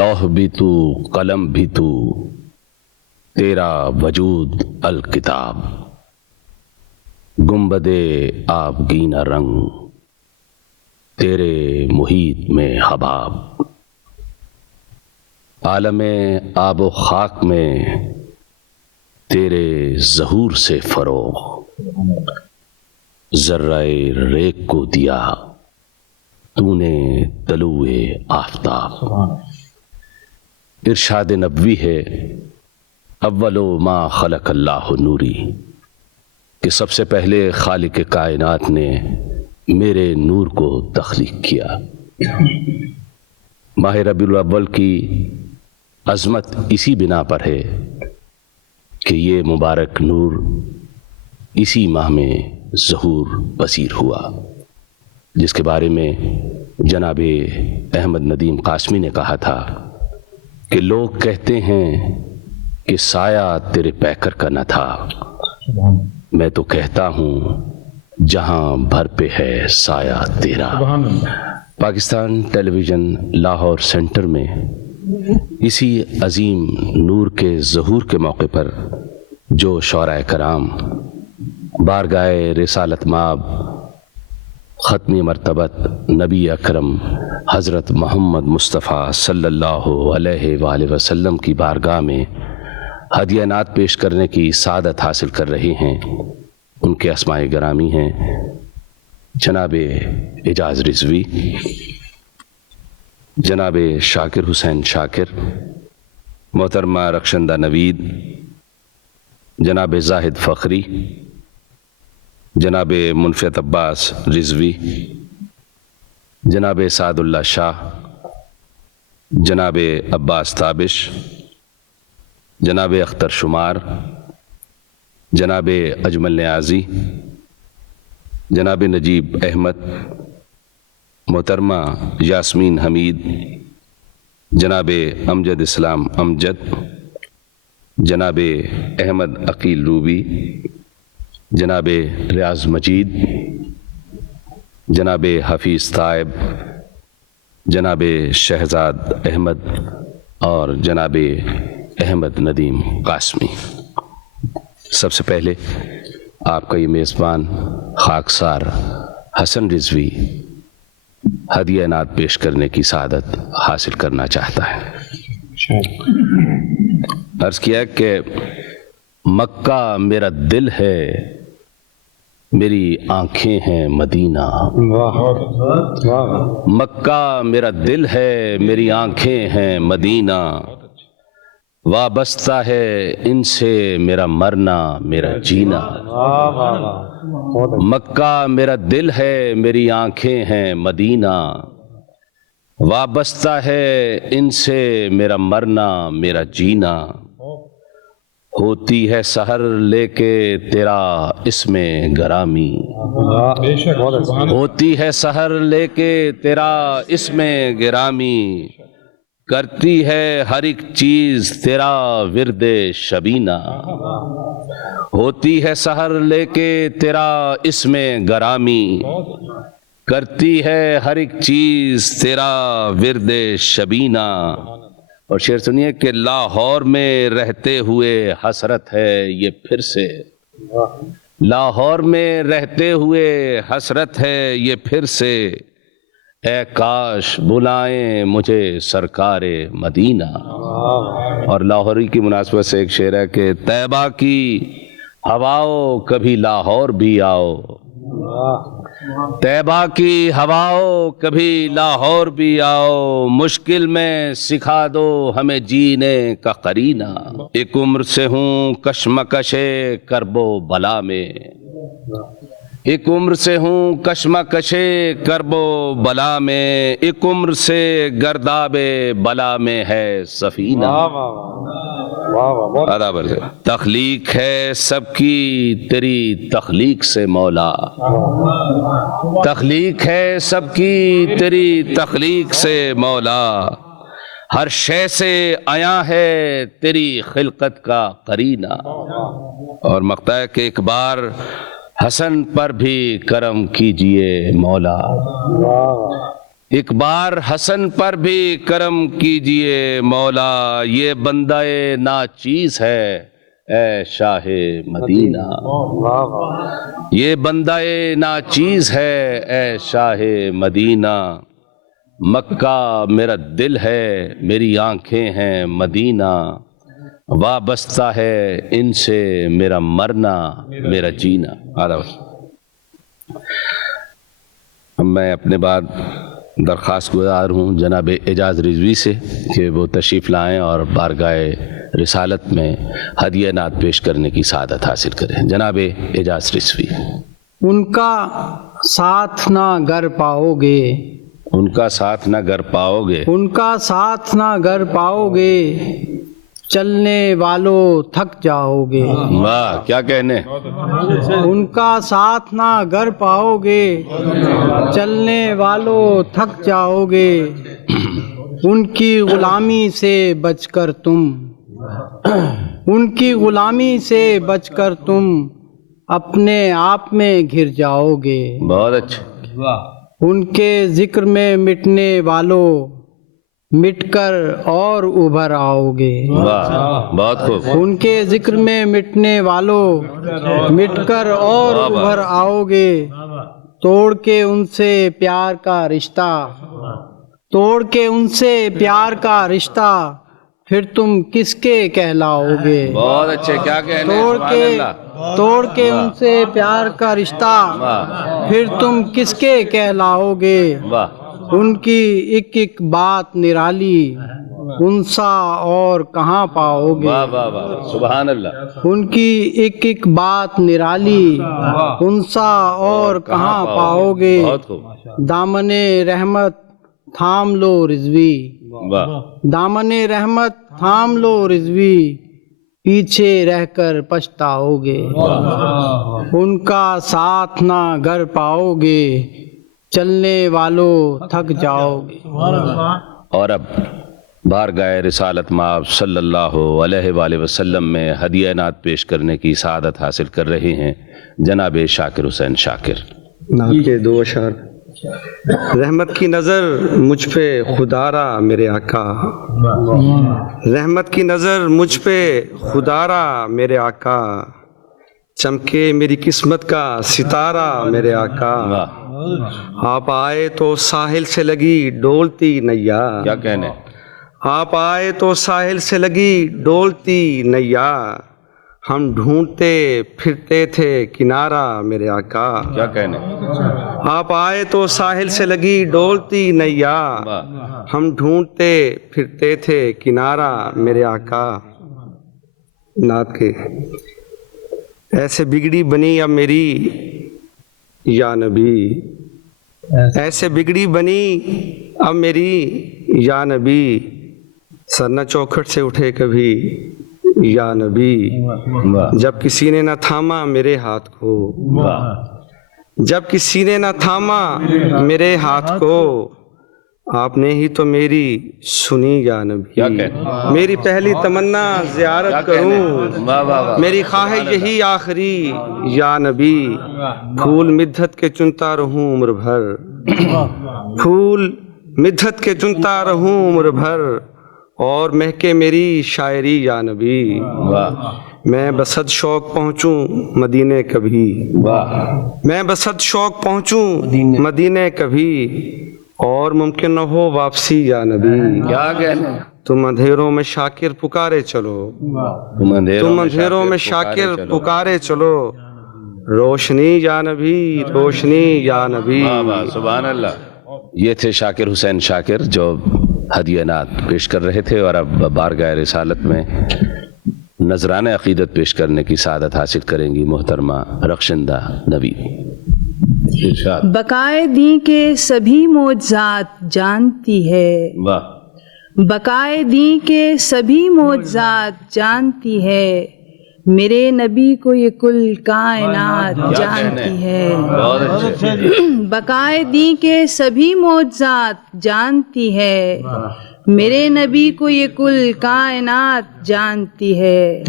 لوح بھی تو قلم بھی تو، تیرا وجود الکتاب، گنبد آبگینہ رنگ، تیرے محیط میں حباب، عالم آب و خاک میں تیرے ظہور سے فروغ، ذرہ ریگ کو دیا تو نے طلوع آفتاب۔ ارشاد نبوی ہے اول ما خلق اللہ نوری، کہ سب سے پہلے خالق کائنات نے میرے نور کو تخلیق کیا۔ ماہ ربیع الاول کی عظمت اسی بنا پر ہے کہ یہ مبارک نور اسی ماہ میں ظہور پذیر ہوا، جس کے بارے میں جناب احمد ندیم قاسمی نے کہا تھا کہ لوگ کہتے ہیں کہ سایہ تیرے پیکر کا نہ تھا، میں تو کہتا ہوں جہاں بھر پہ ہے سایہ تیرا۔ پاکستان ٹیلی ویژن لاہور سینٹر میں اسی عظیم نور کے ظہور کے موقع پر جو شعراء کرام بارگاہ رسالت مآب ختمی مرتبت نبی اکرم حضرت محمد مصطفیٰ صلی اللہ علیہ وآلہ وسلم کی بارگاہ میں ہدیہ نعت پیش کرنے کی سعادت حاصل کر رہے ہیں، ان کے اسماء گرامی ہیں جناب اعجاز رضوی، جناب شاکر حسین شاکر، محترمہ رخشندہ نوید، جناب زاہد فخری، جناب منفیت عباس رضوی، جناب سعد اللہ شاہ، جناب عباس تابش، جناب اختر شمار، جناب اجمل نیازی، جناب نجیب احمد، محترمہ یاسمین حمید، جناب امجد اسلام امجد، جناب احمد عقیل روبی، جناب ریاض مجید، جناب حفیظ طائب، جناب شہزاد احمد اور جناب احمد ندیم قاسمی۔ سب سے پہلے آپ کا یہ میزبان خاکسار حسن رضوی ہدیہ نعت پیش کرنے کی سعادت حاصل کرنا چاہتا ہے۔ عرض کیا کہ مکہ میرا دل ہے، میری آنکھیں ہیں مدینہ، مکہ میرا دل ہے، میری آنکھیں ہیں مدینہ، وابستہ ہے ان سے میرا مرنا میرا جینا، مکہ میرا دل ہے، میری آنکھیں ہیں مدینہ، وابستہ ہے ان سے میرا مرنا میرا جینا، ہوتی ہے سحر لے کے تیرا اسم گرامی، ہوتی ہے سحر لے کے تیرا اسم گرامی، کرتی ہے ہر ایک چیز تیرا ورد شبینہ، ہوتی ہے سحر لے کے تیرا اسم گرامی، کرتی ہے ہر ایک چیز تیرا ورد شبینہ۔ اور شعر سنیے کہ لاہور میں رہتے ہوئے حسرت ہے یہ پھر سے، لاہور میں رہتے ہوئے حسرت ہے یہ پھر سے، اے کاش بلائیں مجھے سرکار مدینہ۔ اور لاہوری کی مناسبت سے ایک شعر ہے کہ طیبہ کی ہواؤ کبھی لاہور بھی آؤ، طیبہ کی ہواؤ کبھی لاہور بھی آؤ، مشکل میں سکھا دو ہمیں جینے کا قرینہ، ایک عمر سے ہوں کشمکش کرب و بلا میں، ایک عمر سے ہوں کشمکش کرب و بلا میں، ایک عمر سے گرداب بلا میں ہے سفینہ۔ تخلیق ہے سب کی تیری تخلیق سے مولا، تخلیق ہے سب کی تیری تخلیق سے مولا، ہر شے سے عیاں ہے تیری خلقت کا قرینہ۔ اور مقطع ہے کہ ایک بار حسن پر بھی کرم کیجئے مولا، ایک بار حسن پر بھی کرم کیجئے مولا، یہ بندہ ناچیز ہے اے شاہ مدینہ، یہ بندہ ناچیز ہے اے شاہ مدینہ، مکہ میرا دل ہے میری آنکھیں ہیں مدینہ، وابستہ ہے ان سے میرا مرنا میرا جینا۔ میں اپنے بعد درخواست گزار ہوں جناب اعجاز رضوی سے کہ وہ تشریف لائیں اور بارگاہ رسالت میں ہدیہ نعت پیش کرنے کی سعادت حاصل کریں۔ جناب اعجاز رضوی۔ ان کا ساتھ نہ گر پاؤ گے، ان کا ساتھ نہ گر پاؤ گے، ان کا ساتھ نہ گر پاؤ گے، چلنے والوں تھک جاؤ گے۔ واہ کیا کہنے، ان کا ساتھ نہ گر پاؤ گے، چلنے والوں تھک جاؤ گے، ان کی غلامی سے بچ کر تم، ان کی غلامی سے بچ کر تم اپنے آپ میں گر جاؤ گے۔ بہت اچھا۔ ان کے ذکر میں مٹنے والوں مٹ کر اور ابھر آؤ گے۔ واہ بہت خوب۔ ان کے ذکر میں مٹنے والوں مٹ کر اور ابھر آؤ گے، توڑ کے ان سے پیار کا رشتہ، توڑ کے ان سے پیار کا رشتہ، پھر تم کس کے کہلاؤ گے۔ بہت اچھے کیا کہنے، سبحان اللہ۔ توڑ کے ان سے پیار کا رشتہ، پھر تم کس کے کہلاؤ گے۔ واہ ان کی ایک ایک بات نرالی، ان سا اور کہاں پاؤ گے۔ واہ واہ واہ سبحان اللہ۔ ان کی ایک ایک بات نرالی، ان سا اور کہاں پاؤ گے۔ بہت خوب۔ دامن رحمت تھام لو رضوی، واہ دامن رحمت تھام لو رضوی، پیچھے رہ کر پچھتاؤ گے۔ ان کا ساتھ نہ گر پاؤ گے، چلنے والوں تھک جاؤ گے۔ اور اب بارگاہ رسالت مآب صلی اللہ علیہ وآلہ وسلم میں ہدیہ نعت پیش کرنے کی سعادت حاصل کر رہے ہیں جناب شاکر حسین شاکر۔ نعت کے دو اشعار۔ رحمت کی نظر مجھ پہ خدا را میرے آقا، رحمت کی نظر مجھ پہ خدا را میرے آقا، چمکے میری قسمت کا ستارہ میرے آقا، آپ آئے تو ساحل سے لگی ڈولتی نیا، کیا کہنے، آپ آئے تو ساحل سے لگی ڈولتی نیا، ہم ڈھونڈتے پھرتے تھے کنارہ میرے آقا، کیا کہنے، آپ آئے تو ساحل سے لگی ڈولتی نیا، ہم ڈھونڈتے پھرتے تھے کنارہ میرے آقا۔ نعت کے ایسے بگڑی بنی اب میری یا نبی، ایسے بگڑی بنی اب میری یا نبی، سر نہ چوکھٹ سے اٹھے کبھی یا نبی، جب کسی نے نہ تھاما میرے ہاتھ کو، جب کسی نے نہ تھاما میرے ہاتھ کو، آپ نے ہی تو میری سنی یا نبی، میری پہلی تمنا زیارت کروں، میری خواہش یہی آخری یا نبی، پھول مدحت کے چنتا رہوں عمر بھر، پھول مدحت کے چنتا رہوں عمر بھر، اور مہکے میری شاعری یا نبی، میں بصد شوق پہنچوں مدینے کبھی، میں بصد شوق پہنچوں مدینے کبھی، اور ممکن نہ ہو واپسی یا نبی، کیا کہنے، تم اندھیروں میں شاکر پکارے چلو، تم اندھیروں میں شاکر پکارے چلو، روشنی یا نبی، روشنی یا نبی۔ سبحان اللہ۔ یہ تھے شاکر حسین شاکر جو ہدیہ نعت پیش کر رہے تھے، اور اب بارگاہ رسالت میں نذرانہ عقیدت پیش کرنے کی سعادت حاصل کریں گی محترمہ رخشندہ نوی۔ بقائے دیں کے سبھی معجزات جانتی ہے، واہ بقائے دیں کے سبھی معجزات جانتی ہے، میرے نبی کو یہ کل کائنات جانتی ہے، بقائے دیں کے سبھی معجزات جانتی ہے، میرے نبی کو یہ کل کائنات جانتی ہے،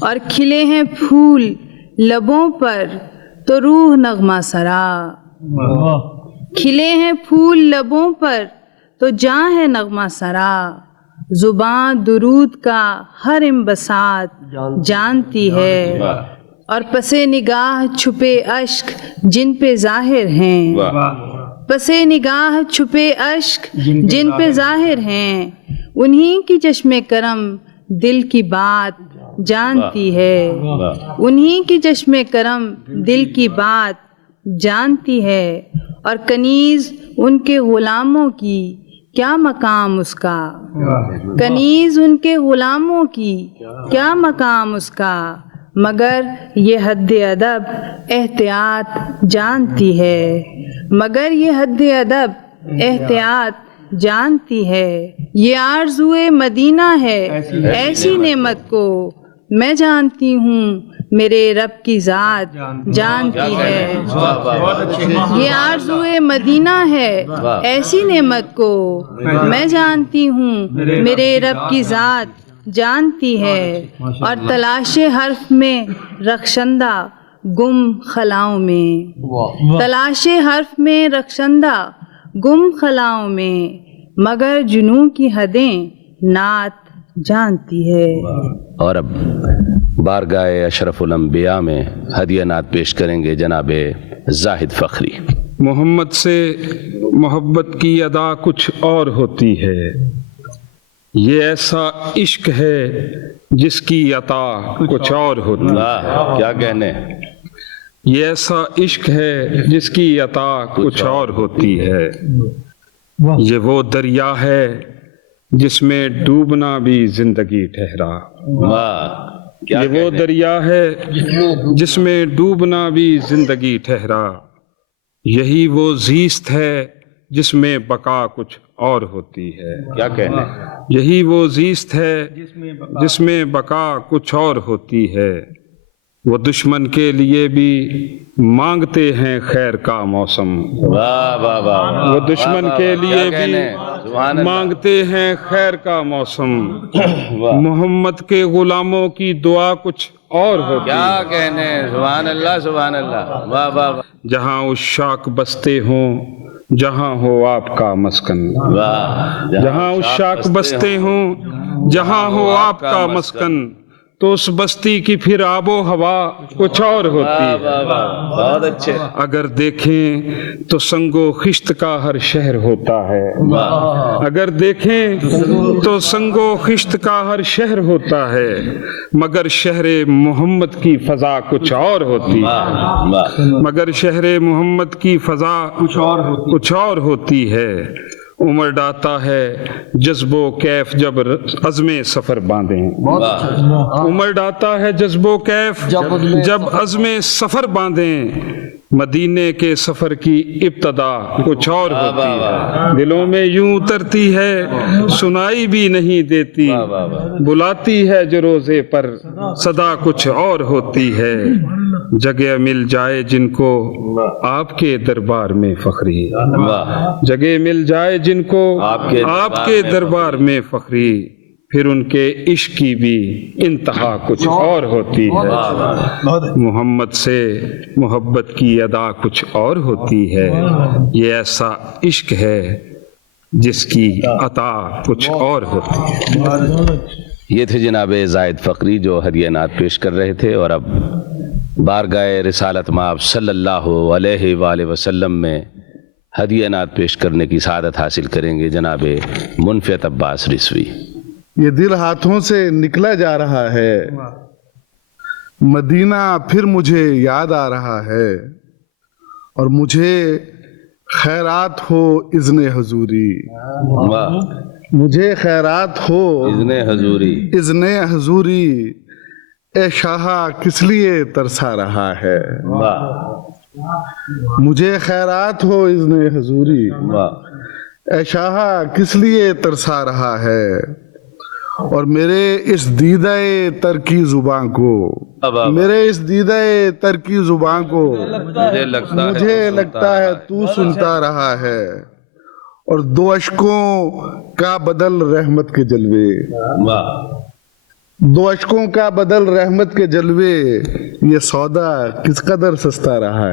اور کھلے ہیں پھول لبوں پر تو روح نغمہ سرا، کھلے ہیں پھول لبوں پر تو جاں ہے نغمہ سرا، زبان درود کا ہر انبساط جانتی ہے، اور پس نگاہ چھپے اشک جن پہ ظاہر ہیں، پس نگاہ چھپے اشک جن پہ ظاہر ہیں، انہی کی چشم کرم دل کی بات جانتی ہے، انہی کی چشم کرم دل کی بات جانتی ہے، اور کنیز ان کے غلاموں کی کیا مقام اس کا، کنیز ان کے غلاموں کی کیا مقام اس کا، مگر یہ حد ادب احتیاط جانتی ہے، مگر یہ حد ادب احتیاط جانتی ہے، یہ آرزوئے مدینہ ہے ایسی نعمت کو میں جانتی ہوں میرے رب کی ذات جانتی ہے، یہ آرزوئے مدینہ ہے ایسی نعمت کو میں جانتی ہوں میرے رب کی ذات جانتی ہے، اور تلاش حرف میں رخشندہ گم خلاؤں میں، تلاش حرف میں رخشندہ گم خلاؤں میں، مگر جنوں کی حدیں نعت جانتی ہے۔ اور اب بارگاہ اشرف الانبیاء میں ہدیہ نعت پیش کریں گے جناب زاہد فخری۔ محمد سے محبت کی ادا کچھ اور ہوتی ہے، یہ ایسا عشق ہے جس کی عطا کچھ اور ہوتی ہے، کیا کہنے، یہ ایسا عشق ہے جس کی عطا کچھ اور ہوتی ہے، یہ وہ دریا ہے جس میں ڈوبنا بھی زندگی ٹھہرا، یہ وہ دریا ہے جس میں ڈوبنا بھی زندگی ٹھہرا، یہی وہ زیست ہے جس میں بقا کچھ اور ہوتی ہے، کیا کہنے، یہی وہ زیست ہے جس میں بقا کچھ اور ہوتی ہے، وہ دشمن کے لیے بھی مانگتے ہیں خیر کا موسم، واہ واہ واہ، وہ دشمن کے لیے بھی مانگتے ہیں خیر کا موسم، محمد کے غلاموں کی دعا کچھ اور ہوتی ہے، کیا کہنے، سبحان اللہ سبحان اللہ، واہ واہ واہ، جہاں عشاق بستے ہوں جہاں ہو آپ کا مسکن، جہاں عشاق بستے ہوں جہاں ہو آپ کا مسکن، تو اس بستی کی پھر آب و ہوا کچھ اور ہوتی ہے، بہت اچھے، اگر دیکھیں تو سنگ و خشت کا ہر شہر ہوتا ہے، اگر دیکھیں تو سنگ و خشت کا ہر شہر ہوتا ہے، مگر شہر محمد کی فضا کچھ اور ہوتی ہے، مگر شہر محمد کی فضا کچھ اور ہوتی ہے، عمر ڈاتا ہے جذب و کیف جب عزم سفر باندھیں، عمر ڈاتا ہے جذب و کیف جب عزم سفر باندھیں، مدینے کے سفر کی ابتدا کچھ اور ہوتی ہے، دلوں میں یوں اترتی ہے سنائی بھی نہیں دیتی، بلاتی ہے جو روزے پر صدا کچھ اور ہوتی ہے، جگہ مل جائے جن کو آپ کے دربار میں فخری، جگہ مل جائے جن کو آپ کے دربار میں فخری، پھر ان کے عشق کی بھی انتہا کچھ اور ہوتی ہے، محمد سے محبت کی ادا کچھ اور ہوتی ہے، یہ ایسا عشق ہے جس کی عطا کچھ اور ہوتی ہے۔ یہ تھے جناب زاہد فخری جو ہدیہ نعت پیش کر رہے تھے، اور اب بارگاہ رسالت مآب صلی اللہ علیہ وآلہ وسلم میں ہدیہ نعت پیش کرنے کی سعادت حاصل کریں گے جناب منفیت عباس رضوی۔ یہ دل ہاتھوں سے نکلا جا رہا ہے، مدینہ پھر مجھے یاد آ رہا ہے، اور مجھے خیرات ہو اذن حضوری، مجھے خیرات ہو اذن حضوری، اذن حضوری، اے شاہ کس لیے ترسا رہا ہے، مجھے خیرات ہو اذن حضوری، اے شاہ کس لیے ترسا رہا ہے، اور میرے اس دیدہ ترکی زباں کو، میرے اس دیدہ ترکی زباں کو مجھے لگتا ہے تو سنتا رہا ہے، اور دو اشکوں کا بدل رحمت کے جلوے، دو اشکوں کا بدل رحمت کے جلوے، یہ سودا کس قدر سستا رہا ہے،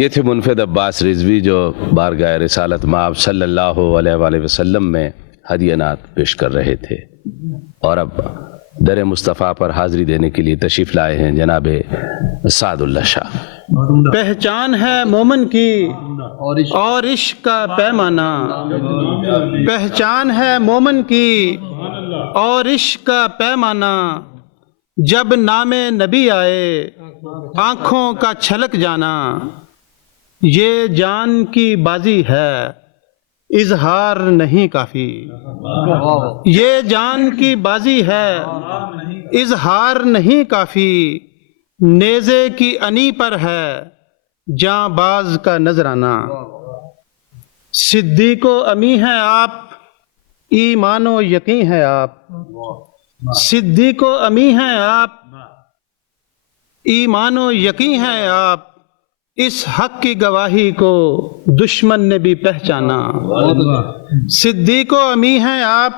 یہ تھے منفرد عباس رضوی جو بارگاہ رسالت مآب صلی اللہ علیہ وسلم میں ہدیہ نعت پیش کر رہے تھے، اور اب در مصطفیٰ پر حاضری دینے کے لیے تشریف لائے ہیں جناب سعد اللہ شاہ۔ پہچان ہے مومن کی اور عشق کا پیمانہ، پہچان ہے مومن کی اور عشق کا پیمانہ، جب نام نبی آئے آنکھوں کا چھلک جانا، یہ جان کی بازی ہے اظہار نہیں کافی، یہ جان کی بازی ہے اظہار نہیں کافی، نیزے کی انی پر ہے جاں باز کا نذرانہ، صدیق و امی ہیں آپ، ایمان و یقین ہے آپ، صدیق و امی ہیں آپ، ایمان و یقین ہے آپ، اس حق کی گواہی کو دشمن نے بھی پہچانا، صدیق و امی ہیں آپ،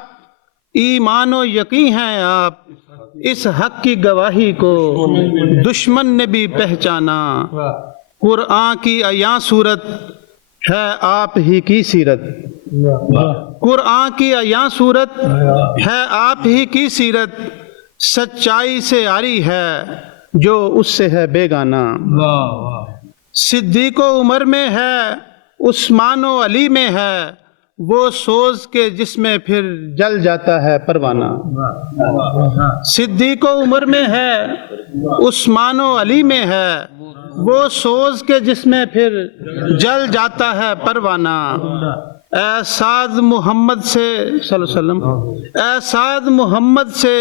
ایمان و یقین ہیں آپ، اس حق کی گواہی کو دشمن نے بھی پہچانا، قرآن کی عیاں صورت ہے آپ ہی کی سیرت، قرآن کی عیاں صورت ہے آپ ہی کی سیرت، سچائی سے آری ہے جو اس سے ہے بیگانہ، صدیق و عمر میں ہے عثمان و علی میں ہے وہ سوز کے جس میں پھر جل جاتا ہے پروانہ، صدیق و عمر میں ہے عثمان و علی میں ہے وہ سوز کے جس میں پھر جل جاتا ہے پروانہ، اے سعد محمد سے صلی اللہ علیہ وسلم، اے سعد محمد سے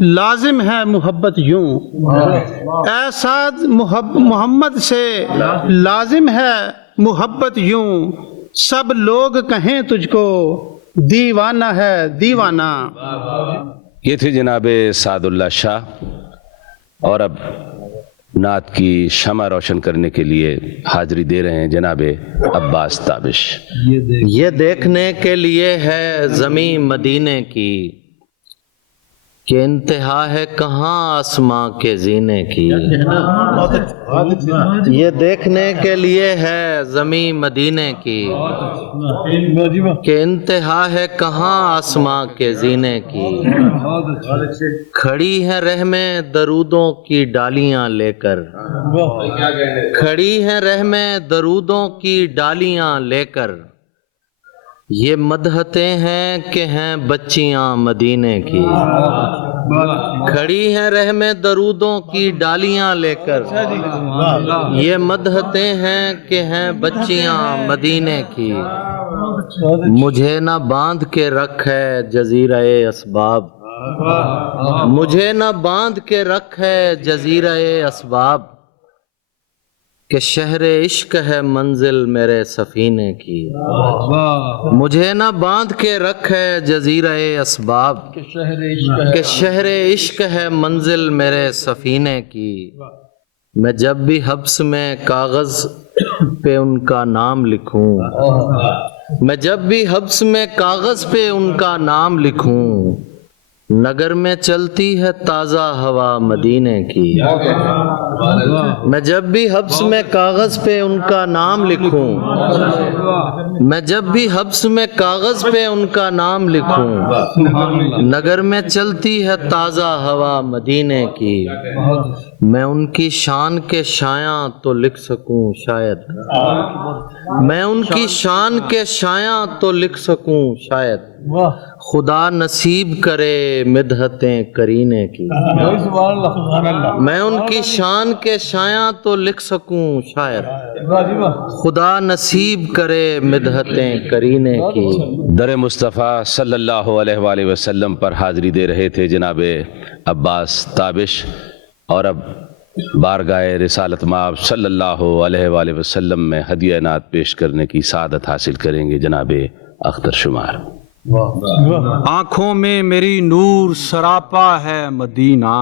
لازم ہے محبت یوں، اے سعد محمد سے لازم ہے محبت یوں، سب لوگ کہیں تجھ کو دیوانہ ہے دیوانہ۔ یہ تھے جناب سعد اللہ شاہ، اور اب نعت کی شمع روشن کرنے کے لیے حاضری دے رہے ہیں جناب عباس تابش۔ یہ دیکھنے کے لیے ہے زمین مدینے کی کہ انتہا ہے کہاں آسماں کے زینے کی، یہ دیکھنے کے لیے ہے زمین مدینے کی کہ انتہا ہے کہاں آسماں کے زینے کی، کھڑی ہیں رہ میں درودوں کی ڈالیاں لے کر، کھڑی ہیں رہ میں درودوں کی ڈالیاں لے کر، یہ مدحتیں ہیں کہ ہیں بچیاں مدینے کی، کھڑی ہیں رہ میں درودوں کی ڈالیاں لے کر، یہ مدحتیں ہیں کہ ہیں بچیاں مدینے کی، مجھے نہ باندھ کے رکھ ہے جزیرہ اسباب، مجھے نہ باندھ کے رکھ ہے جزیرہ اسباب، کہ شہر عشق ہے منزل میرے سفینے کی، مجھے نہ باندھ کے رکھ ہے جزیرہ اسباب، کہ شہر عشق ہے منزل میرے سفینے کی، میں جب بھی حبس میں کاغذ پہ ان کا نام لکھوں، میں جب بھی حبس میں کاغذ پہ ان کا نام لکھوں، نگر میں چلتی ہے تازہ ہوا مدینے کی، میں جب بھی حبس میں کاغذ پہ ان کا نام لکھوں، میں جب بھی حبس میں کاغذ پہ ان کا نام لکھوں، نگر میں چلتی ہے تازہ ہوا مدینے کی، میں ان کی شان کے شایاں تو لکھ سکوں شاید، میں ان کی شان کے شایاں تو لکھ سکوں شاید، خدا نصیب کرے مدحتیں کرینے کی، میں ان کی شان کے شایاں تو لکھ سکوں شاعر، خدا نصیب کرے مدحتیں کرینے کی۔ در مصطفیٰ صلی اللہ علیہ وآلہ وسلم پر حاضری دے رہے تھے جناب عباس تابش، اور اب بارگاہ رسالت مآب صلی اللہ علیہ وآلہ وسلم میں ہدیہ نعت پیش کرنے کی سعادت حاصل کریں گے جناب اختر شمار۔ آنکھوں میں میری نور سراپا ہے مدینہ،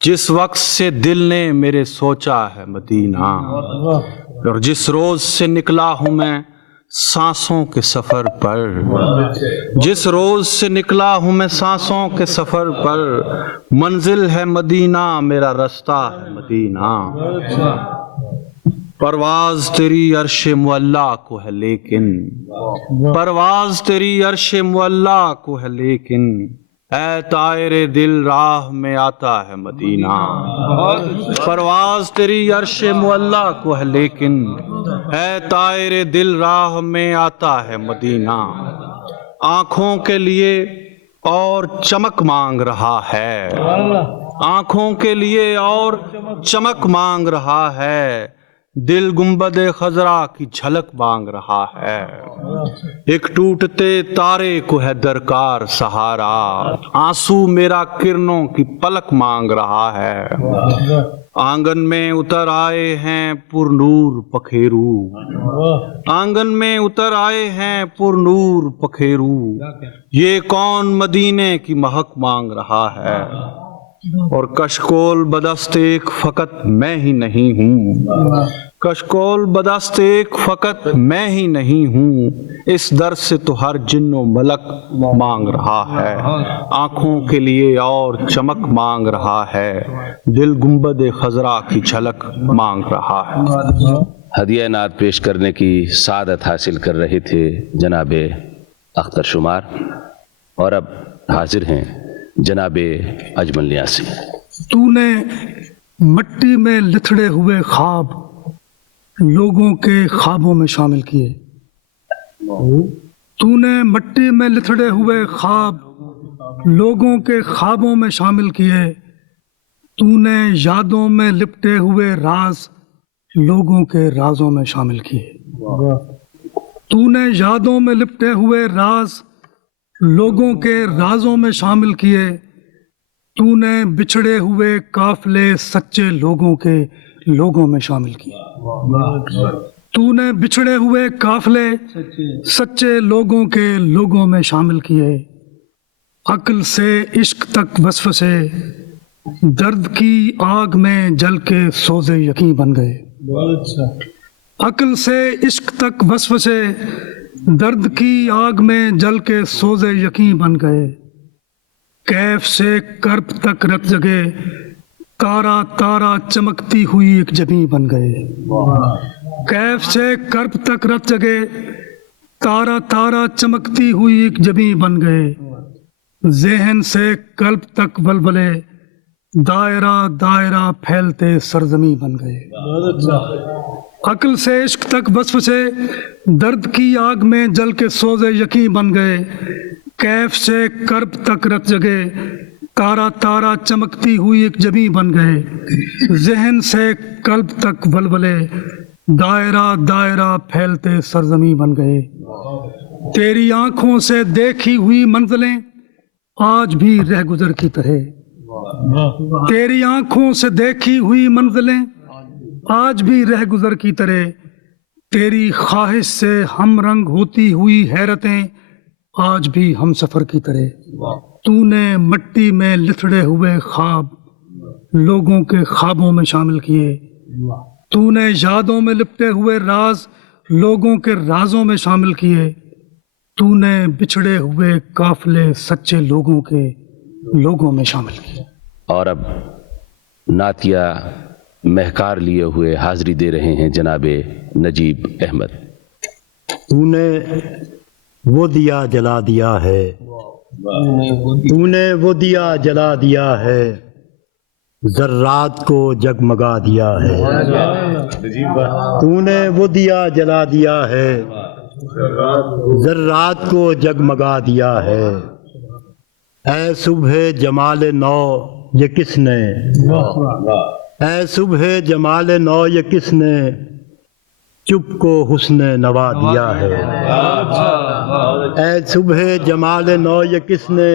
جس وقت سے دل نے میرے سوچا ہے مدینہ، اور جس روز سے نکلا ہوں میں سانسوں کے سفر پر، جس روز سے نکلا ہوں میں سانسوں کے سفر پر، منزل ہے مدینہ میرا رستہ ہے مدینہ، پرواز تیری عرش معلیٰ کو ہے لیکن، پرواز تیری عرش معلیٰ کو ہے لیکن، اے طائر دل راہ میں آتا ہے مدینہ، پرواز تیری عرش معلیٰ کو ہے لیکن، اے طائر دل راہ میں آتا ہے مدینہ، آنکھوں کے لیے اور چمک مانگ رہا ہے، آنکھوں کے لیے اور چمک مانگ رہا ہے، دل گنبد خضرا کی جھلک مانگ رہا ہے، ایک ٹوٹتے تارے کو ہے درکار سہارا، آنسو میرا کرنوں کی پلک مانگ رہا ہے، آنگن میں اتر آئے ہیں پر نور پکھیرو، آنگن میں اتر آئے ہیں پر نور پکھیرو، یہ کون مدینے کی مہک مانگ رہا ہے، اور کشکول بدست ایک فقط میں ہی نہیں ہوں، کشکول بدست ایک فقط میں ہی نہیں ہوں، اس در سے تو ہر جن و ملک مانگ رہا ہے، آنکھوں کے لیے اور چمک مانگ رہا ہے، دل گنبد خضرا کی جھلک مانگ رہا ہے۔ ہدیہ نعت پیش کرنے کی سعادت حاصل کر رہے تھے جناب اختر شمار، اور اب حاضر ہیں جناب اجمل نیاسی۔ تو نے مٹی میں لتھڑے ہوئے خواب لوگوں کے خوابوں میں شامل کیے، تو نے مٹی میں لتھڑے ہوئے خواب لوگوں کے خوابوں میں شامل کیے، تو نے یادوں میں لپٹے ہوئے راز لوگوں کے رازوں میں شامل کیے، تو نے یادوں میں لپٹے ہوئے راز لوگوں کے رازوں میں شامل کیے، تو نے بچھڑے ہوئے قافلے سچے لوگوں کے لوگوں میں شامل کیے، تو نے بچھڑے ہوئے قافلے سچے لوگوں کے لوگوں میں شامل کیے، عقل سے عشق تک وسوسے درد کی آگ میں جل کے سوز یقین بن گئے، عقل سے عشق تک وسوسے درد کی آگ میں جل کے سوز یقین بن گئے، کیف سے کرب تک رت جگے تارا تارا چمکتی ہوئی ایک جبیں بن گئے، کیف سے کرب تک رت جگے تارا تارا چمکتی ہوئی ایک جبیں بن گئے، ذہن سے قلب تک ولولے دائرہ دائرہ پھیلتے سرزمیں بن گئے، عقل سے عشق تک وسوسے درد کی آگ میں جل کے سوز یقین بن گئے، کیف سے کرب تک رت جگے تارا تارا چمکتی ہوئی ایک جبیں بن گئے، ذہن سے قلب تک ولولے دائرہ دائرہ پھیلتے سرزمیں بن گئے، تیری آنکھوں سے دیکھی ہوئی منزلیں آج بھی رہ گزر کی طرح، تیری آنکھوں سے دیکھی ہوئی منزلیں آج بھی رہ گزر کی طرح، تیری خواہش سے ہم رنگ ہوتی ہوئی حیرتیں آج بھی ہم سفر کی طرح، تو نے مٹی میں لتھڑے ہوئے خواب لوگوں کے خوابوں میں شامل کیے، تو نے یادوں میں لپٹے ہوئے راز لوگوں کے رازوں میں شامل کیے، تو نے بچھڑے ہوئے قافلے سچے لوگوں کے لوگوں میں شامل کیے۔ اور اب نعتیہ مہکار لیے ہوئے حاضری دے رہے ہیں جناب نجیب احمد۔ تو نے وہ دیا جلا دیا ہے، تو نے وہ دیا جلا دیا ہے، ذرات کو جگمگا دیا ہے، تو نے وہ دیا جلا دیا ہے، ذرات کو جگمگا دیا ہے۔ اے صبح جمال نو یہ کس نے، اے صبح جمال نو یہ کس نے چپ کو حسن نوا دیا ہے۔ اے صبح جمال نو یہ کس نے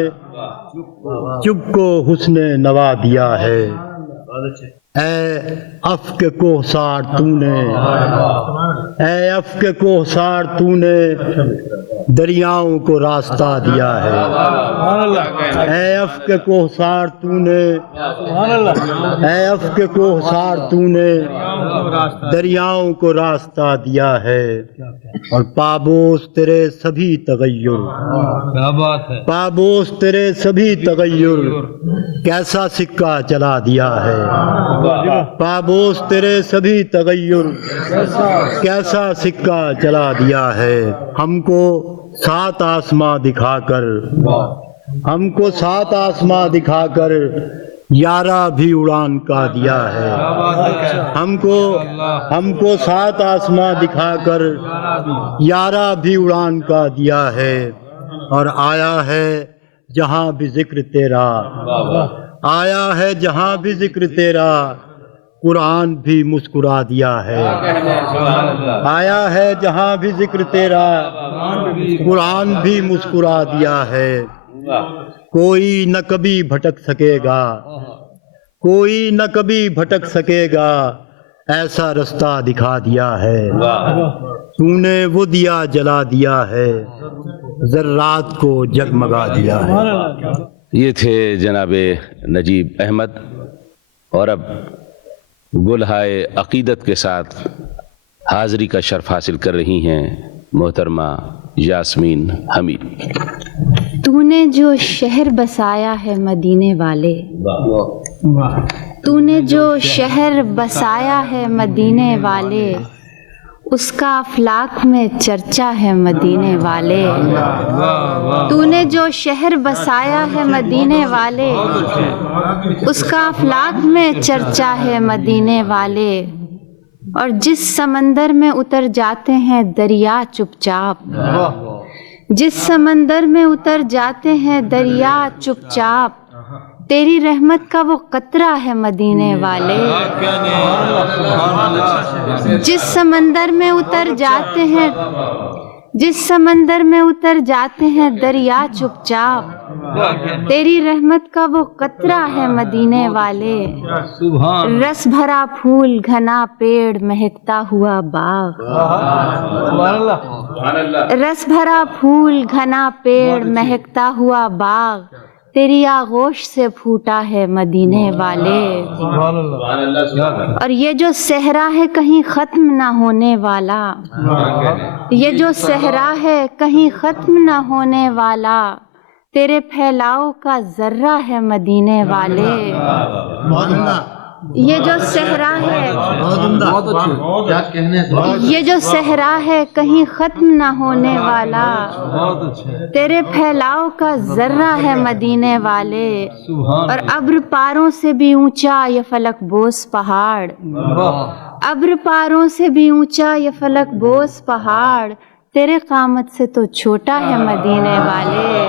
چپ کو حسن نوا دیا ہے۔ اے افق کوثر تو نے، اے افق کوثر تو نے دریاؤں کو راستہ دیا ہے۔ اے افق کوثر تو نے، اے افق کوثر تو نے دریاؤں کو راستہ دیا ہے۔ اور پابوس تیرے سبھی تغیر، پابوس تیرے سبھی تغیر کیسا سکہ چلا دیا ہے۔ پابوس تیرے سبھی تغیر کیسا سکہ چلا دیا ہے۔ ہم کو سات آسماں دکھا کر، ہم کو سات آسماں دکھا کر یارہ بھی اڑان کا دیا ہے۔ ہم کو سات آسماں دکھا کر یارہ بھی اڑان کا دیا ہے۔ اور آیا ہے جہاں بھی ذکر تیرا، آیا ہے جہاں بھی ذکر تیرا قرآن بھی مسکرا دیا ہے۔ آیا ہے جہاں بھی ذکر تیرا قرآن بھی مسکرا دیا ہے۔ کوئی نہ کبھی بھٹک سکے گا، کوئی نہ کبھی بھٹک سکے گا ایسا رستہ دکھا دیا ہے۔ تو نے وہ دیا جلا دیا ہے، ذرات کو جگمگا دیا ہے۔ یہ تھے جناب نجیب احمد، اور اب گلہائے عقیدت کے ساتھ حاضری کا شرف حاصل کر رہی ہیں محترمہ یاسمین حمید۔ تو نے جو شہر بسایا ہے مدینے والے، تو نے جو شہر بسایا ہے مدینے والے اس کا افلاک میں چرچا ہے مدینے والے۔ تو نے جو شہر بسایا ہے مدینے والے اس کا افلاک میں چرچا ہے مدینے والے۔ اور جس سمندر میں اتر جاتے ہیں دریا چپ چاپ، جس سمندر میں اتر جاتے ہیں دریا چپ چاپ تیری رحمت کا وہ قطرہ ہے مدینے والے۔ جس سمندر میں اتر جاتے ہیں، جس سمندر میں اتر جاتے ہیں دریا چپ چاپ تیری رحمت کا وہ قطرہ ہے مدینے والے۔ رس بھرا پھول گھنا پیڑ مہکتا ہوا باغ، رس بھرا پھول گھنا پیڑ مہکتا ہوا باغ تیری آغوش سے پھوٹا ہے مدینے والے۔ اور یہ جو صحرا ہے کہیں ختم نہ ہونے والا، یہ جو صحرا ہے کہیں ختم نہ ہونے والا تیرے پھیلاؤ کا ذرہ ہے مدینے والے۔ یہ جو صحرا ہے، یہ جو صحرا ہے کہیں ختم نہ ہونے والا تیرے پھیلاؤ کا ذرہ ہے مدینے والے۔ اور ابر پاروں سے بھی اونچا یہ فلک بوس پہاڑ، ابر پاروں سے بھی اونچا یہ فلک بوس پہاڑ تیرے قامت سے تو چھوٹا ہے مدینے والے۔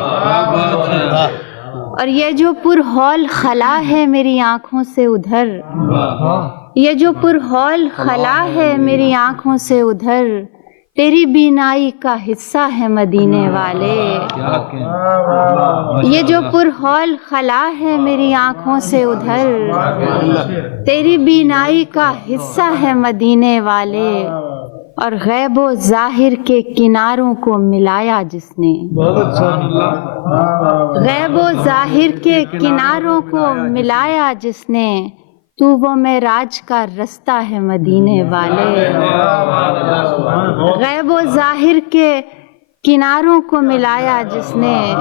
اور یہ جو پرہول خلا ہے میری آنکھوں سے ادھر، یہ جو پرہول خلا ہے میری آنکھوں سے ادھر تیری بینائی کا حصہ ہے مدینے والے۔ یہ جو پرہول خلا ہے میری آنکھوں سے ادھر تیری بینائی کا حصہ ہے مدینے والے۔ اور غیب و ظاہر کے کناروں کو ملایا جس نے، غیب و ظاہر کے کناروں کو ملایا جس نے تو وہ معراج کا رستہ ہے مدینے والے۔ غیب و ظاہر کے کناروں کو ملایا جس نے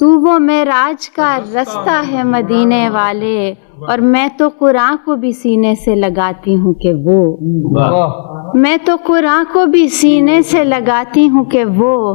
تو وہ معراج کا رستہ ہے مدینے والے۔ اور میں تو قرآن کو بھی سینے سے لگاتی ہوں کہ وہ، میں تو قرآن کو بھی سینے سے لگاتی ہوں کہ وہ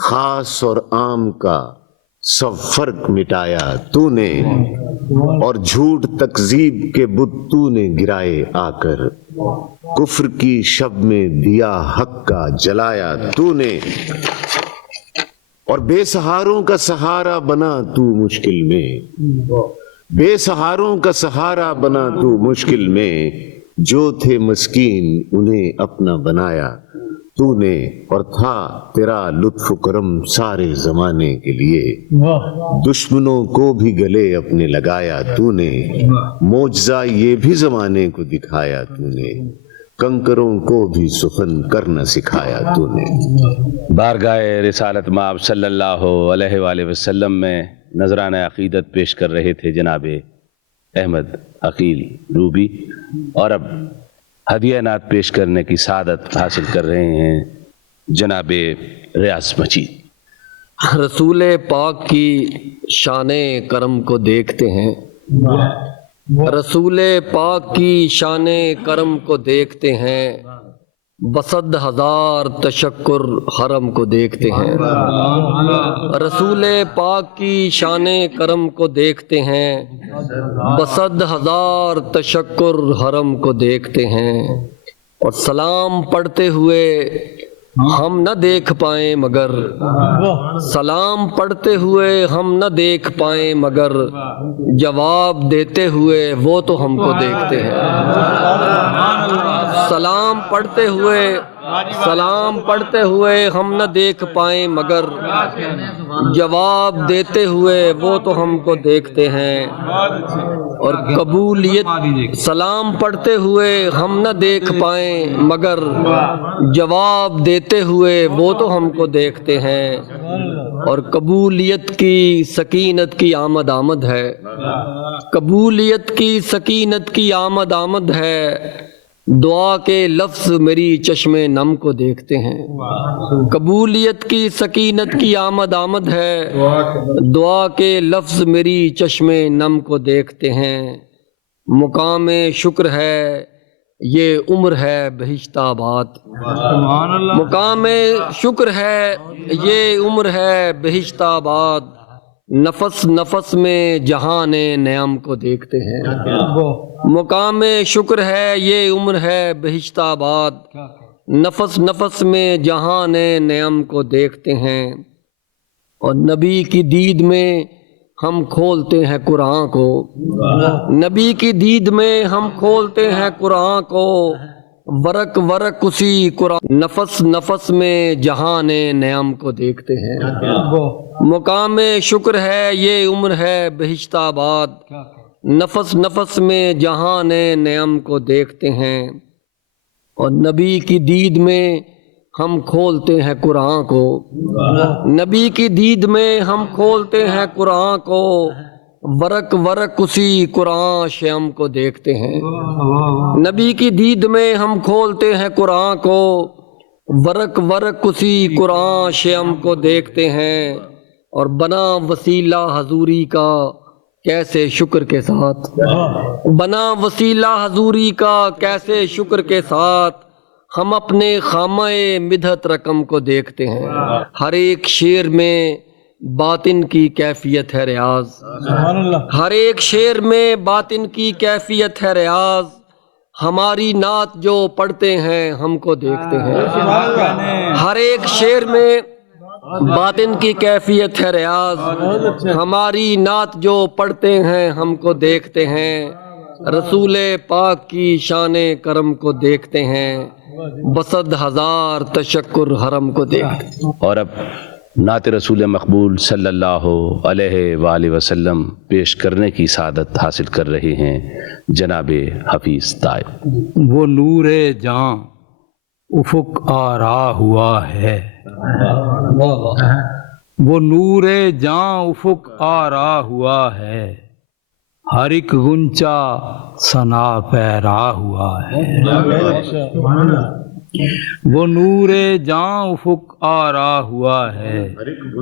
خاص اور عام کا سب فرق مٹایا تو نے، اور جھوٹ تکذیب کے بت تو نے گرائے آ کر، کفر کی شب میں دیا حق کا جلایا تو نے، اور بے سہاروں کا سہارا بنا تو مشکل میں، بے سہاروں کا سہارا بنا تو مشکل میں، جو تھے مسکین انہیں اپنا بنایا تو نے، اور تھا تیرا لطف و کرم سارے زمانے کے لیے، دشمنوں کو بھی گلے اپنے لگایا تو نے، معجزہ یہ بھی زمانے کو دکھایا تو نے، کنکروں کو بھی سخن کرنا سکھایا تو نے۔ بارگاہ رسالت مآب صلی اللہ علیہ وآلہ وسلم میں نذرانہ عقیدت پیش کر رہے تھے جناب احمد عقیل روبی، اور اب ہدیہ نعت پیش کرنے کی سعادت حاصل کر رہے ہیں جناب ریاض مجید۔ رسول پاک کی شان کرم کو دیکھتے ہیں، رسول پاک کی شان کرم کو دیکھتے ہیں، بصد ہزار تشکر حرم کو دیکھتے ہیں، رسول پاک کی شان کرم کو دیکھتے ہیں، بصد ہزار تشکر حرم کو دیکھتے ہیں، اور سلام پڑھتے ہوئے ہم نہ دیکھ پائیں مگر، سلام پڑھتے ہوئے ہم نہ دیکھ پائیں مگر، جواب دیتے ہوئے وہ تو ہم کو دیکھتے ہیں، سلام پڑھتے ہوئے، سلام پڑھتے ہوئے ہم نہ دیکھ پائیں مگر، جواب دیتے ہوئے وہ تو ہم کو دیکھتے ہیں، اور قبولیت، سلام پڑھتے ہوئے ہم نہ دیکھ پائیں مگر، جواب دیتے ہوئے وہ تو ہم کو دیکھتے ہیں، اور قبولیت کی سکینت کی آمد آمد ہے، قبولیت کی سکینت کی آمد آمد ہے، دعا کے لفظ میری چشم نم کو دیکھتے ہیں، قبولیت کی سکینت کی آمد آمد ہے، دعا کے لفظ میری چشم نم کو دیکھتے ہیں، مقام شکر ہے یہ عمر ہے بہشت آباد، مقام شکر ہے یہ عمر ہے بہشت آباد، نفس نفس میں جہان نعم کو دیکھتے ہیں، مقام شکر ہے یہ عمر ہے بہشت آباد، نفس نفس میں جہان نعم کو دیکھتے ہیں، اور نبی کی دید میں ہم کھولتے ہیں قرآن کو، نبی کی دید میں ہم کھولتے ہیں قرآن کو، ورق ورق اسی قرآن، نفس نفس میں جہان نعم کو دیکھتے ہیں، مقام شکر ہے یہ عمر ہے بہشت آباد، نفس نفس میں جہان نعم کو دیکھتے ہیں، اور نبی کی دید میں ہم کھولتے ہیں قرآن کو، نبی کی دید میں ہم کھولتے ہیں قرآن کو، ورق ورق اسی قرآن شیام کو دیکھتے ہیں، نبی کی دید میں ہم کھولتے ہیں قرآن کو، ورق ورق اسی قرآن شیام کو دیکھتے ہیں، اور بنا وسیلہ حضوری کا کیسے شکر کے ساتھ، بنا وسیلہ حضوری کا کیسے شکر کے ساتھ، ہم اپنے خامہ مدحت رقم کو دیکھتے ہیں، ہر ایک شعر میں باطن کی کیفیت ہے ریاض، ہر ایک شعر میں باطن کی کیفیت ہے ریاض، ہماری نعت جو پڑھتے ہیں ہم کو دیکھتے ہیں، ہر ایک شعر میں باطن کی کیفیت ہے ریاض، ہماری نعت جو پڑھتے ہیں ہم کو دیکھتے ہیں، رسول پاک کی شان کرم کو دیکھتے ہیں، بصد ہزار تشکر حرم کو دیکھتے ہیں۔ اور اب نعت رسول مقبول صلی اللہ علیہ وآلہ وسلم پیش کرنے کی سعادت حاصل کر رہے ہیں جناب حفیظ طائب۔ وہ نور جاں افق آرا ہوا ہے، وہ نور جاں افق آرا ہوا ہے، ہر ایک غنچہ ثنا پیرا ہوا ہے، وہ نور جاں افق آرا ہوا ہے،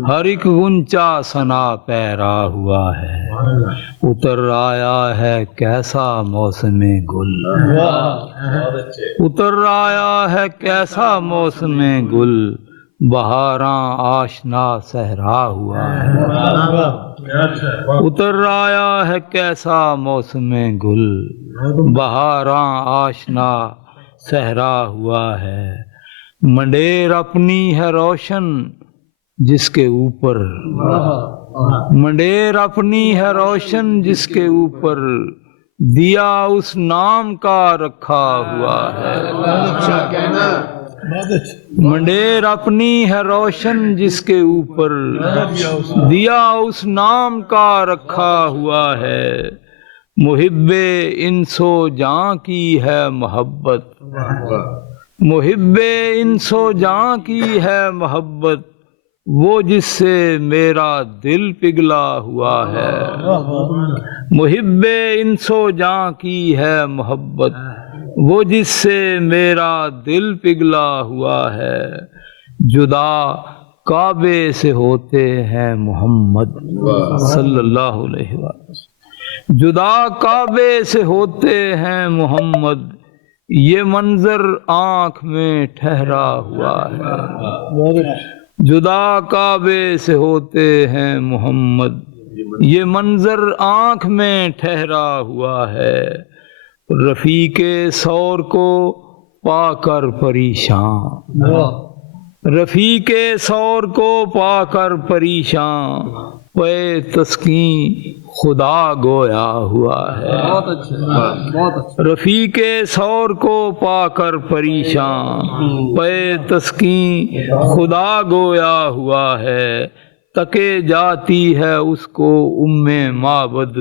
ہر ایک غنچہ ثنا پیرا ہوا ہے، اتر آیا ہے کیسا موسم گل، اتر آیا ہے کیسا موسم گل، بہاراں آشنا صحرا ہوا ہے، اتر آیا ہے کیسا موسم گل، بہاراں آشنا صحرا ہوا ہے، منڈیر اپنی ہے روشن جس کے اوپر، منڈیر اپنی ہے روشن جس کے اوپر، دیا اس نام کا رکھا ہوا ہے، منڈیر اپنی ہے روشن جس کے اوپر، دیا اس نام کا رکھا ہوا ہے، محب انسو جاں کی ہے محبت، محب انسو جاں کی ہے محبت، وہ جس سے میرا دل پگھلا ہوا ہے، محب انسو جاں کی ہے محبت، وہ جس سے میرا دل پگھلا ہوا ہے، جدا کعبے سے ہوتے ہیں محمد صلی اللہ علیہ وسلم، جدا کعبے سے ہوتے ہیں محمد، یہ منظر آنکھ میں ٹھہرا ہوا ہے، جدا کعبے سے ہوتے ہیں محمد، یہ منظر آنکھ میں ٹھہرا ہوا ہے، رفیق سور کو پا کر پریشان، رفیق سور کو پا کر پریشان، پے تسکین خدا گویا ہوا ہے، رفیق سور کو پا کر پریشان، پے تسکین خدا گویا ہوا ہے، تکے جاتی ہے اس کو معبد،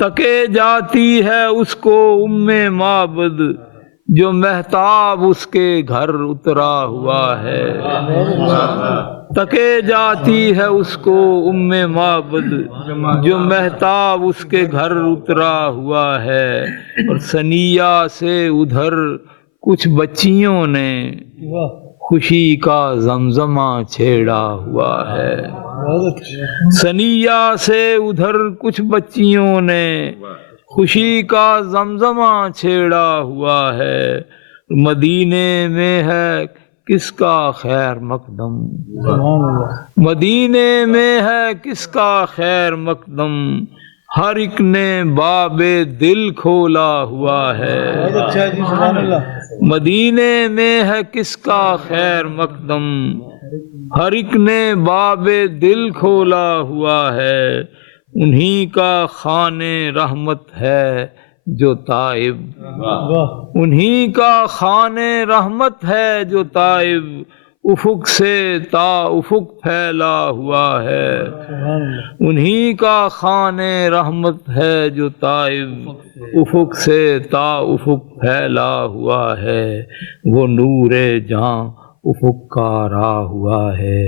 تکے جاتی ہے اس کو معبد، جو مہتاب اس کے گھر اترا ہوا ہے، تکے جاتی ہے اس کو معبد، جو مہتاب اس کے گھر اترا ہوا ہے، اور ثنیہ سے ادھر کچھ بچیوں نے خوشی کا زمزمہ چھیڑا ہوا ہے، ثنیہ سے ادھر کچھ بچیوں نے خوشی کا زمزمہ چھیڑا ہوا ہے، مدینے میں ہے کس کا خیر مقدم، مدینے میں ہے کس کا خیر مقدم، ہر ایک نے باب دل کھولا ہوا ہے، مدینے میں ہے کس کا خیر مقدم، ہر ایک نے باب دل کھولا ہوا ہے، انہی کا خانے رحمت ہے جو طائب، انہی کا خانے رحمت ہے جو طائب، افق سے تا افق پھیلا ہوا ہے، انہی کا خانے رحمت ہے جو طائب، افق سے تا افق پھیلا ہوا ہے، وہ نور جہاں افق کا راہ ہوا ہے،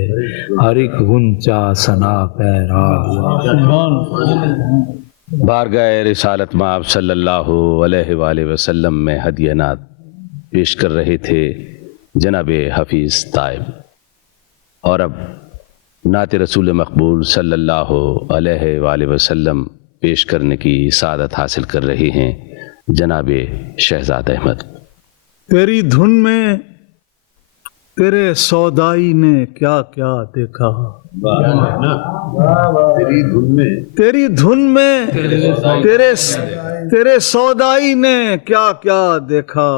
ہر ایک غنچہ ثنا پیرا ہوا ہے۔ بارگاہ رسالت مآب صلی اللہ علیہ وآلہ وسلم میں ہدیہ نعت پیش کر رہے تھے جناب حفیظ طائب، اور اب نعت رسول مقبول صلی اللہ علیہ وآلہ وسلم پیش کرنے کی سعادت حاصل کر رہے ہیں جناب شہزاد احمد۔ تیری دھن میں تیرے سودائی نے کیا کیا دیکھا، تیری دھن میں تیرے سودائی نے کیا کیا دیکھا،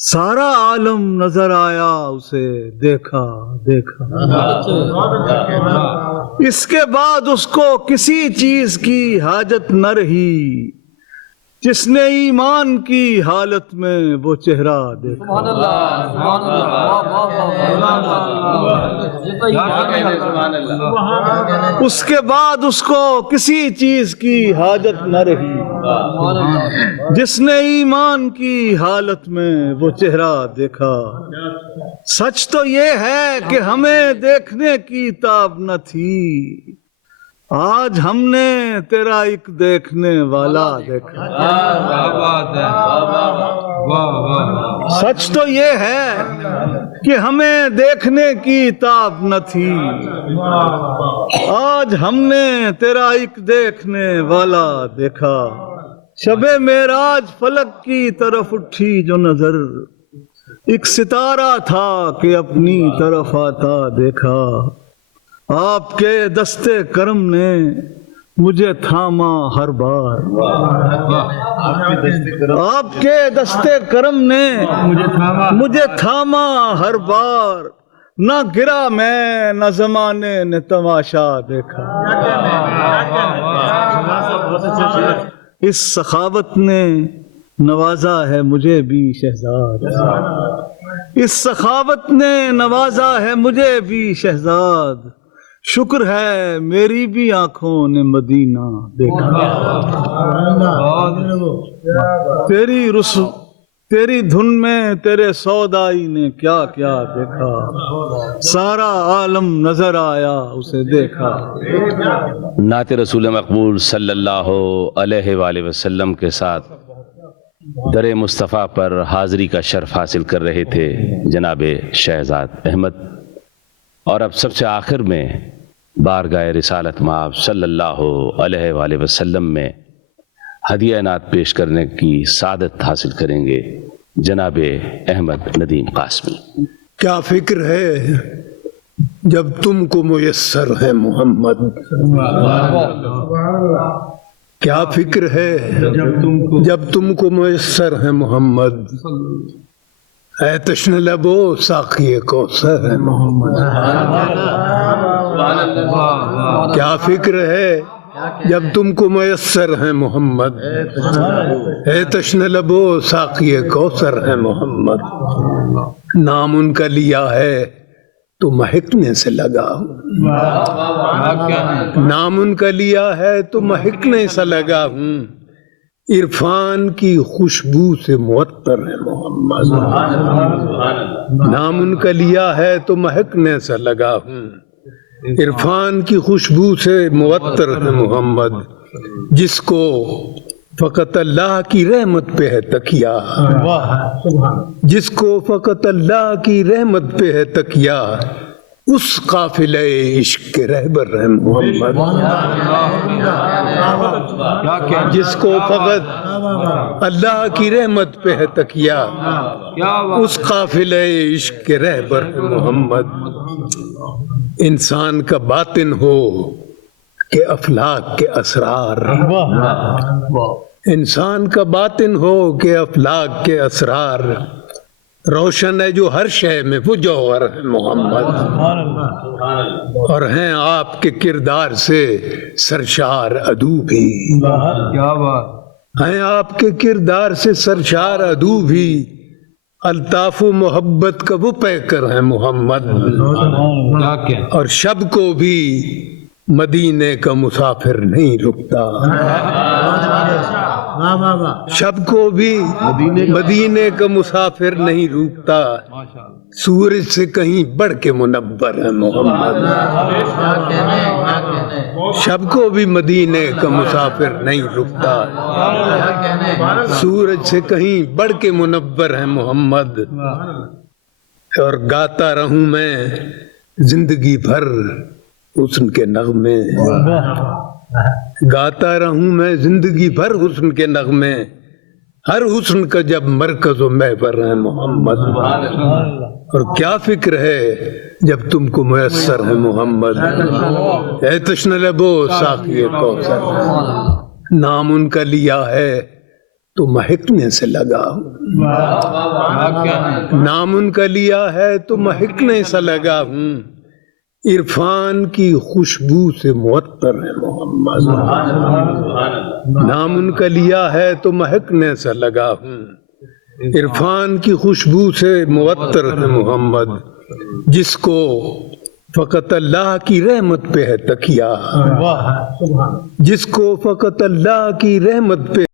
سارا عالم نظر آیا اسے دیکھا دیکھا، اس کے بعد اس کو کسی چیز کی حاجت نہ رہی، جس نے ایمان کی حالت میں وہ چہرہ دیکھا، اس کے بعد اس کو کسی چیز کی حاجت نہ رہی، جس نے ایمان کی حالت میں وہ چہرہ دیکھا، سچ تو یہ ہے کہ ہمیں دیکھنے کی تاب نہ تھی، آج ہم نے تیرا ایک دیکھنے والا دیکھا، سچ تو یہ ہے کہ ہمیں دیکھنے کی تاب نہ تھی، آج ہم نے تیرا ایک دیکھنے والا دیکھا، شب معراج فلک کی طرف اٹھی جو نظر، ایک ستارہ تھا کہ اپنی طرف آتا دیکھا، آپ کے دستے کرم نے مجھے تھاما ہر بار، آپ کے دستے کرم نے مجھے تھاما ہر بار، نہ گرا میں نہ زمانے نے تماشا دیکھا۔ اس سخاوت نے نوازا ہے مجھے بھی شہزاد، اس سخاوت نے نوازا ہے مجھے بھی شہزاد، شکر ہے میری بھی آنکھوں نے مدینہ دیکھا۔ تیری دھن میں تیرے سودائی نے کیا کیا دیکھا، سارا عالم نظر آیا اسے دیکھا۔ نعت رسول مقبول صلی اللہ علیہ وآلہ وسلم کے ساتھ در مصطفیٰ پر حاضری کا شرف حاصل کر رہے تھے جناب شہزاد احمد، اور اب سب سے آخر میں بارگاہ رسالت مآب صلی اللہ علیہ وآلہ وسلم میں ہدیہ نعت پیش کرنے کی سعادت حاصل کریں گے جناب احمد ندیم قاسمی۔ کیا فکر ہے جب تم کو میسر ہے محمد، کیا فکر ہے جب تم کو میسر ہے محمد، اے تشن لبو ساقی کوثر ہے محمد، کیا فکر ہے جب تم کو میسر ہے محمد، اے تشن لبو ساقی کوثر ہے محمد، نام ان کا لیا ہے تو مہکنے سے لگا ہوں، نام ان کا لیا ہے تو مہکنے سے لگا ہوں، عرفان کی خوشبو سے معطر ہے محمد، نام ان کا لیا ہے تو مہکنے سے لگا ہوں، عرفان کی خوشبو سے معطر ہے محمد، جس کو فقط اللہ کی رحمت پہ ہے تکیہ، جس کو فقط اللہ کی رحمت پہ ہے تکیہ، اس قافلہ عشق کے رہبر ہے محمد، جس کو فقط اللہ کی رحمت پہ ہے تکیہ، اس قافلہ عشق کے رہبر ہے محمد۔ انسان کا باطن ہو کہ افلاک کے اسرار، انسان کا باطن ہو کہ افلاک کے اسرار، روشن ہے جو ہر شے میں وہ جوہر ہے محمد، اور ہیں آپ کے کردار سے سرشار عدو بھی، ہیں آپ کے کردار سے سرشار عدو بھی، الطاف و محبت کا وہ پیکر ہے محمد، اور شب کو بھی مدینے کا مسافر نہیں رکتا، شب کو بھی مدینے کا مسافر نہیں رکتا، سورج سے کہیں بڑھ کے منور ہے محمد، شب کو بھی مدینے کا مسافر نہیں رکتا، سورج سے کہیں بڑھ کے منور ہے محمد، اور گاتا رہوں میں زندگی بھر حسن کے نغمے، گاتا رہوں میں زندگی بھر حسن کے نغمے، ہر حسن کا جب مرکز و محور ہے محمد، اور کیا فکر ہے جب تم کو میسر ہے محمد، اے تشن لبو ساقی کوثر، نام ان کا لیا ہے تو مہکنے سے لگا ہوں، نام ان کا لیا ہے تو مہکنے سے لگا ہوں، عرفان کی خوشبو سے معطر ہے محمد، نام ان کا لیا ہے تو مہکنے سے لگا ہوں، عرفان کی خوشبو سے معطر ہے محمد، جس کو فقط اللہ کی رحمت پہ ہے تکیہ، جس کو فقط اللہ کی رحمت پہ